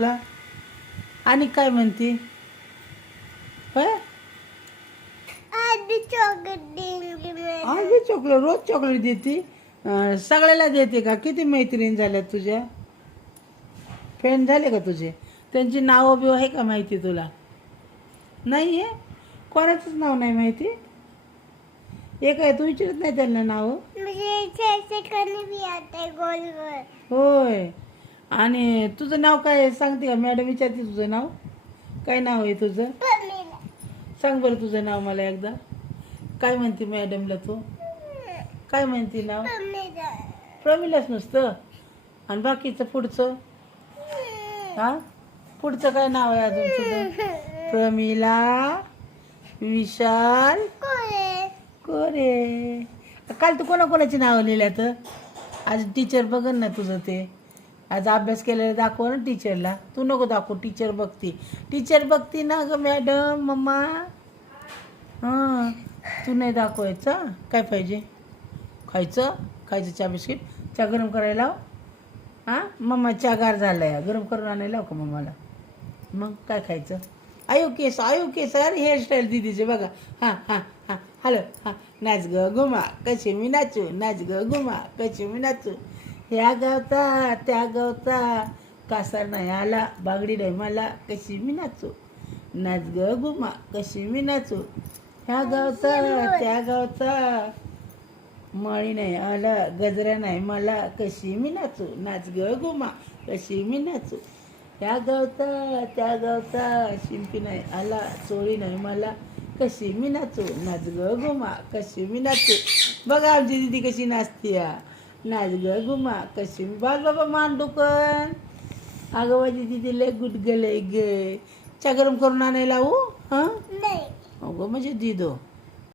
तुला आणि काय म्हणते होय आज बी चॉकलेट रोज चॉकलेट देते सगळ्याला देते का किती मैत्रीण झाल्या तुझ्या फ्रेंड झाले का तुझे त्यांची नावं बिव आहे का माहिती तुला नाही आहे कोणाचंच नाव नाही माहिती एक आहे तू विचारत नाही त्यांना नाव होय आणि तुझं नाव काय आहे सांगते का मॅडम विचारते तुझं नाव काय नाव आहे तुझं सांग बरं तुझं नाव मला एकदा काय म्हणते मॅडमला तू काय म्हणते नाव प्रमिलाच नुसतं आणि बाकीचं पुढचं हा पुढचं काय नाव आहे अजून तुझं प्रमिला विशाल कोरे काल तू कोणाकोणाची नावं लिहिल्यात आज टीचर बघन ना तुझं ते आज अभ्यास केलेला दाखव ना टीचरला तू नको दाखव टीचर बघती ना ग मॅडम मम्मा हां तू नाही दाखवायचं काय पाहिजे खायचं चहा बिस्किट चहा गरम करायला लाव हां मम्मा चहा गार झाला आहे गरम करून आणायला लाव का मम्माला मग काय खायचं आयु केस अरे हेअरस्टाईल दिदीचे बघा हां हां हां हॅलो हां नाच ग घुमा कशी मी नाचू नाच ग घुमा कशी मी नाचू ह्या गावता त्या गावता कासार नाही आला बागडी नाही मला कशी मी नाचू नाच ग घुमा कशी मी नाचू ह्या गावता त्या गावता माळी नाही आला गजरा नाही मला कशी मी नाचू नाच ग घुमा कशी मी नाचू ह्या गावता त्या गावता शिंपी नाही आला चोळी नाही मला कशी मी नाचू नाच ग घुमा कशी मी नाचू बघा आमची दिदी कशी नाचते नाच ग घुमा कशी मी बाज बाबा मान डुकन अगं माझी दिदी लय गुटगलय ग चा गरम करून आणायला लावू हां अगं म्हणजे दिदो